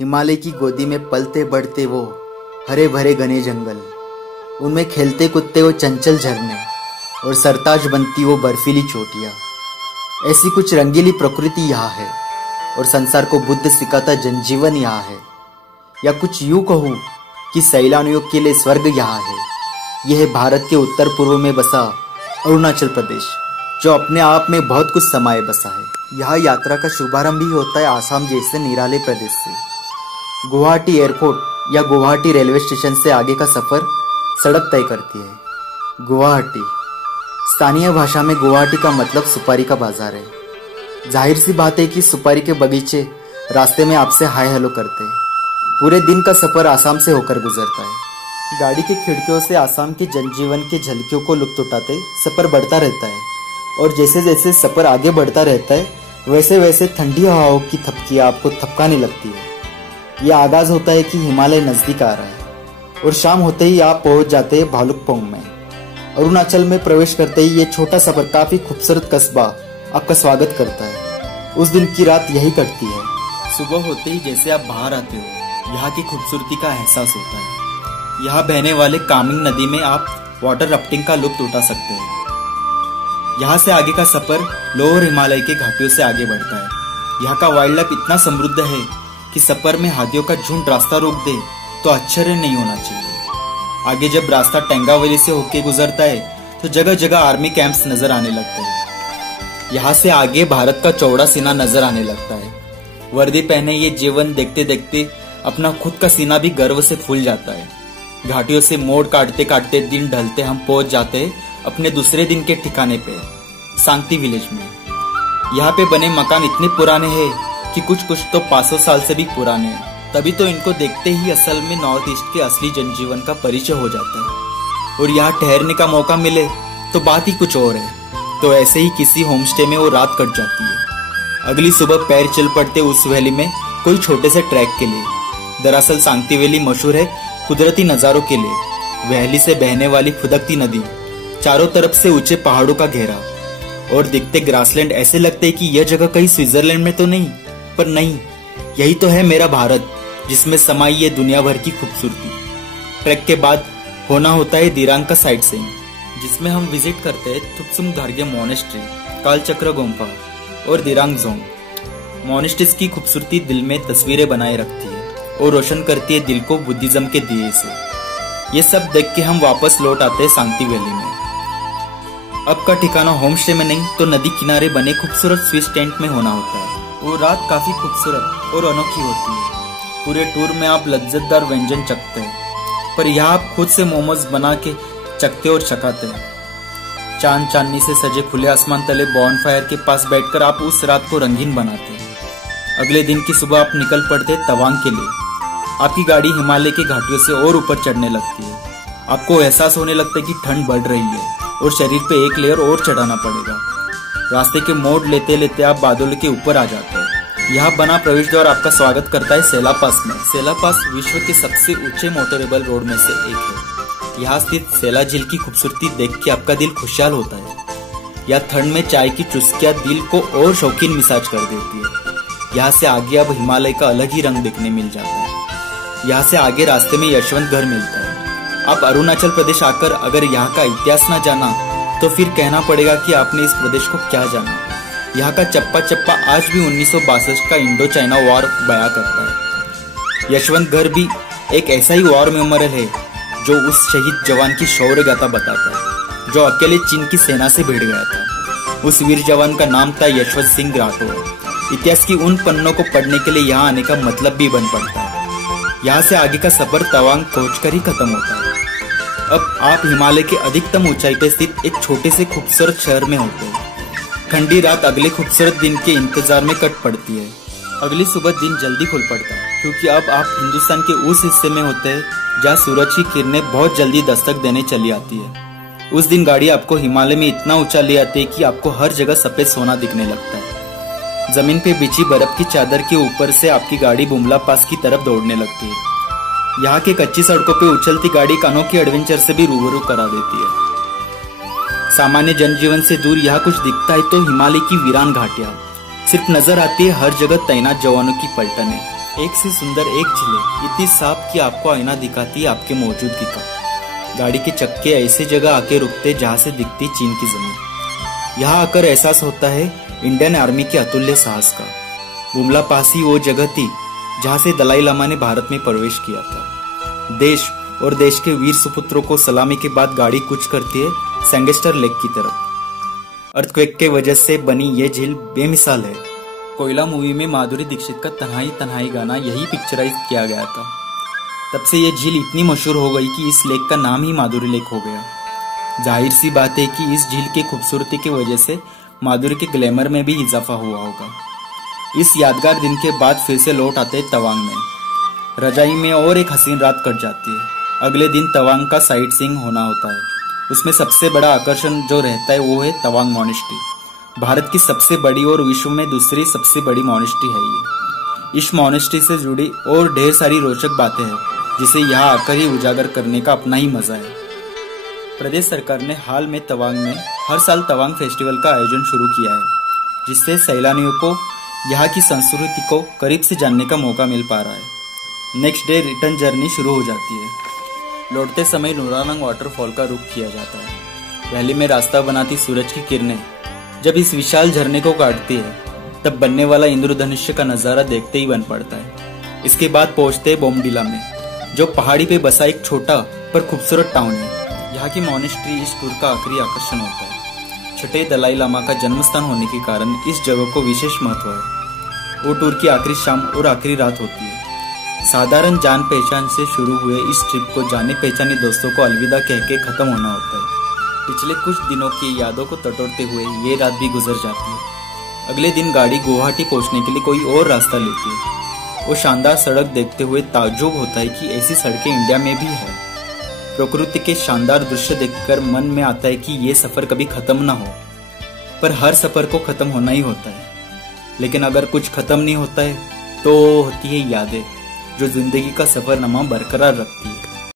हिमालय की गोदी में पलते बढ़ते वो हरे भरे घने जंगल, उनमें खेलते कूदते वो चंचल झरने और सरताज बनती वो बर्फीली चोटियाँ। ऐसी कुछ रंगीली प्रकृति यहाँ है और संसार को बुद्ध सिखाता जनजीवन यहाँ है। या कुछ यूं कहूँ कि सैलानियों के लिए स्वर्ग यहाँ है। यह है भारत के उत्तर पूर्व में बसा अरुणाचल प्रदेश, जो अपने आप में बहुत कुछ समाये बसा है। यहाँ यात्रा का शुभारंभ ही होता है आसाम जैसे निराले प्रदेश से। गुवाहाटी एयरपोर्ट या गुवाहाटी रेलवे स्टेशन से आगे का सफर सड़क तय करती है। गुवाहाटी स्थानीय भाषा में गुवाहाटी का मतलब सुपारी का बाजार है। जाहिर सी बात है कि सुपारी के बगीचे रास्ते में आपसे हाय हेलो करते हैं। पूरे दिन का सफर आसाम से होकर गुजरता है। गाड़ी की खिड़कियों से आसाम के जनजीवन के झलकियों को लुत्फ उठाते सफर बढ़ता रहता है और जैसे जैसे सफर आगे बढ़ता रहता है वैसे वैसे ठंडी हवाओं की थपकियां आपको थपकाने लगती है। यह आगाज होता है कि हिमालय नजदीक आ रहा है और शाम होते ही आप पहुंच जाते हैं भालुकपोंग में। अरुणाचल में प्रवेश करते ही ये छोटा सा पर काफी खूबसूरत कस्बा आपका स्वागत करता है। उस दिन की रात यही कटती है। सुबह होते ही जैसे आप बाहर आते हो यहाँ की खूबसूरती का एहसास होता है। यहाँ बहने वाले कामिंग नदी में आप वाटर राफ्टिंग का लुत्फ उठा सकते हैं। यहाँ से आगे का सफर लोअर हिमालय के घाटियों से आगे बढ़ता है। यहाँ का वाइल्ड लाइफ इतना समृद्ध है कि सफर में हाथियों का झुंड रास्ता रोक दे तो आश्चर्य नहीं होना चाहिए। आगे जब रास्ता टेंगावली से होके गुजरता है तो जगह जगह आर्मी कैंप्स नजर आने लगते हैं। यहाँ से आगे भारत का चौड़ा सीना नजर आने लगता है। वर्दी पहने ये जीवन देखते देखते अपना खुद का सीना भी गर्व से फूल जाता है। घाटियों से मोड़ काटते काटते दिन ढलते हम पहुंच जाते हैं अपने दूसरे दिन के ठिकाने पे, सांगती विलेज में। यहाँ पे बने मकान इतने पुराने हैं कि कुछ तो 500 साल से भी पुराने हैं। तभी तो इनको देखते ही असल में नॉर्थ ईस्ट के असली जनजीवन का परिचय हो जाता है। और यहाँ ठहरने का मौका मिले तो बात ही कुछ और है। तो ऐसे ही किसी होमस्टे में वो रात कट जाती है। अगली सुबह पैर चल पड़ते उस वैली में कोई छोटे से ट्रैक के लिए। दरअसल सांगती वैली मशहूर है कुदरती नजारों के लिए। वैली से बहने वाली फुदकती नदी, चारों तरफ से ऊंचे पहाड़ों का घेरा और दिखते ग्रासलैंड ऐसे लगते कि यह जगह कहीं स्विट्जरलैंड में तो नहीं, पर नहीं, यही तो है मेरा भारत जिसमें समाई ये दुनिया भर की खूबसूरती। ट्रैक के बाद होना होता है दिरांग का साइट सीइंग, जिसमें हम विजिट करते हैं थुप्सुम धार्गे मोनेस्ट्री, कालचक्र गुम्फा और दिरांग जोंग। मोनेस्ट्रीज की खूबसूरती दिल में तस्वीरें बनाए रखती है और रोशन करती है दिल को बुद्धिज्म के दिए से। ये सब देख के हम वापस लौट आते हैं सांगती वैली में। अब का ठिकाना होम स्टे में नहीं तो नदी किनारे बने खूबसूरत स्विस टेंट में होना होता है। वो रात काफी खूबसूरत और अनोखी होती है। पूरे टूर में आप लज्जतदार व्यंजन चखते हैं, पर यहाँ आप खुद से मोमोज बना के चखते और चखाते हैं। चांद चांदनी से सजे खुले आसमान तले बॉनफायर के पास बैठकर आप उस रात को रंगीन बनाते हैं। अगले दिन की सुबह आप निकल पड़ते तवांग के लिए। आपकी गाड़ी हिमालय के घाटियों से और ऊपर चढ़ने लगती है। आपको एहसास होने लगता है कि ठंड बढ़ रही है और शरीर पे एक लेयर और चढ़ाना पड़ेगा। रास्ते के मोड़ लेते लेते आप बादलों के ऊपर आ जाते हैं। यहाँ बना प्रवेश द्वार आपका स्वागत करता है सेला पास में। सेला पास विश्व के सबसे ऊंचे मोटरेबल रोड में से एक है। यहाँ स्थित सेला झील की खूबसूरती देख के आपका दिल खुशहाल होता है। यह ठंड में चाय की चुस्कियां दिल को और शौकीन मिजाज कर देती है। यहाँ से आगे अब हिमालय का अलग ही रंग देखने मिल जाता है। यहाँ से आगे रास्ते में यशवंत घर मिलता है। आप अरुणाचल प्रदेश आकर अगर यहाँ का इतिहास न जाना तो फिर कहना पड़ेगा कि आपने इस प्रदेश को क्या जाना। यहाँ का चप्पा चप्पा आज भी 1962 का इंडो चाइना वॉर बयां करता है। यशवंत घर भी एक ऐसा ही वॉर मेमोरियल है जो उस शहीद जवान की शौर्य गाथा बताता है जो अकेले चीन की सेना से भिड़ गया था। उस वीर जवान का नाम था यशवंत सिंह राठौर। इतिहास की उन पन्नों को पढ़ने के लिए यहाँ आने का मतलब भी बन पड़ता है। यहाँ से आगे का सफर तवांग पहुंचकर ही खत्म होता है। अब आप हिमालय के अधिकतम ऊंचाई पर स्थित एक छोटे से खूबसूरत शहर में होते हैं। ठंडी रात अगले खूबसूरत दिन के इंतजार में कट पड़ती है। अगली सुबह दिन जल्दी खुल पड़ता है क्योंकि अब आप हिंदुस्तान के उस हिस्से में होते हैं जहाँ सूरज की किरणें बहुत जल्दी दस्तक देने चली आती है। उस दिन गाड़ी आपको हिमालय में इतना ऊंचा ले आती है कि आपको हर जगह सफेद सोना दिखने लगता है। जमीन पे बिछी बर्फ की चादर के ऊपर से आपकी गाड़ी बुमला पास की तरफ दौड़ने लगती है। यहाँ के कच्ची सड़कों पे उछलती गाड़ी कानों के एडवेंचर से भी रूबरू करा देती है। सामान्य जनजीवन से दूर यहाँ कुछ दिखता है तो हिमालय की वीरान घाटियां सिर्फ नजर आती है। हर जगह तैनात जवानों की पलटनें, एक से सुंदर एक झीलें इतनी साफ कि आपको आईना दिखाती है आपके मौजूदगी का। गाड़ी के चक्के ऐसी जगह आके रुकते जहां से दिखती चीन की जमीन। यहाँ आकर एहसास होता है इंडियन आर्मी के अतुल्य साहस का। बुमला पास ही वो जगह थी जहां से दलाई लामा ने भारत में प्रवेश किया था। देश और देश के वीर सुपुत्रों को सलामी के बाद गाड़ी कुछ करती है सेंगेस्टर लेक की तरफ। अर्थक्वेक के वजह से बनी ये झील बेमिसाल है। कोयला मूवी में माधुरी दीक्षित का तन्हाई तन्हाई गाना यही पिक्चराइज किया गया था। तब से ये झील इतनी मशहूर हो गई कि इस लेक का नाम ही माधुरी लेक हो गया। जाहिर सी बात है कि इस झील की खूबसूरती की वजह से माधुरी के ग्लैमर में भी इजाफा हुआ होगा। इस यादगार दिन के बाद फिर से लौट आते तवांग में। रजाई में और एक हसीन रात कट जाती है। अगले दिन तवांग का साइट सीइंग होना होता है। उसमें सबसे बड़ा आकर्षण जो रहता है वो है तवांग मॉनेस्ट्री। भारत की सबसे बड़ी और विश्व में दूसरी सबसे बड़ी मॉनेस्ट्री है ये। इस मॉनेस्ट्री से जुड़ी और ढेर सारी रोचक बातें हैं जिसे यहाँ आकर ही उजागर करने का अपना ही मजा है। प्रदेश सरकार ने हाल में तवांग में हर साल तवांग फेस्टिवल का आयोजन शुरू किया है, जिससे सैलानियों को यहाँ की संस्कृति को करीब से जानने का मौका मिल पा रहा है। नेक्स्ट डे रिटर्न जर्नी शुरू हो जाती है। लौटते समय नूरानंग वाटरफॉल का रुख किया जाता है। वैली में रास्ता बनाती सूरज की किरणें जब इस विशाल झरने को काटती है तब बनने वाला इंद्रधनुष्य का नजारा देखते ही बन पड़ता है। इसके बाद पहुंचते हैं बोमडिला में, जो पहाड़ी पे बसा एक छोटा पर खूबसूरत टाउन है। यहाँ की मॉनेस्ट्री इस टूर का आखिरी आकर्षण होता है। छठे दलाई लामा का जन्मस्थान होने के कारण इस जगह को विशेष महत्व है। वो टूर की आखिरी शाम और आखिरी रात होती है। साधारण जान पहचान से शुरू हुए इस ट्रिप को जाने पहचाने दोस्तों को अलविदा कह के खत्म होना होता है। पिछले कुछ दिनों की यादों को टटोलते हुए ये रात भी गुजर जाती है। अगले दिन गाड़ी गुवाहाटी पहुंचने के लिए कोई और रास्ता लेती है। वो शानदार सड़क देखते हुए ताज्जुब होता है कि ऐसी सड़कें इंडिया में भी है। प्रकृति के शानदार दृश्य देखकर मन में आता है कि ये सफर कभी खत्म ना हो, पर हर सफर को खत्म होना ही होता है। लेकिन अगर कुछ खत्म नहीं होता है तो होती है यादें, जो जिंदगी का सफरनामा बरकरार रखती है।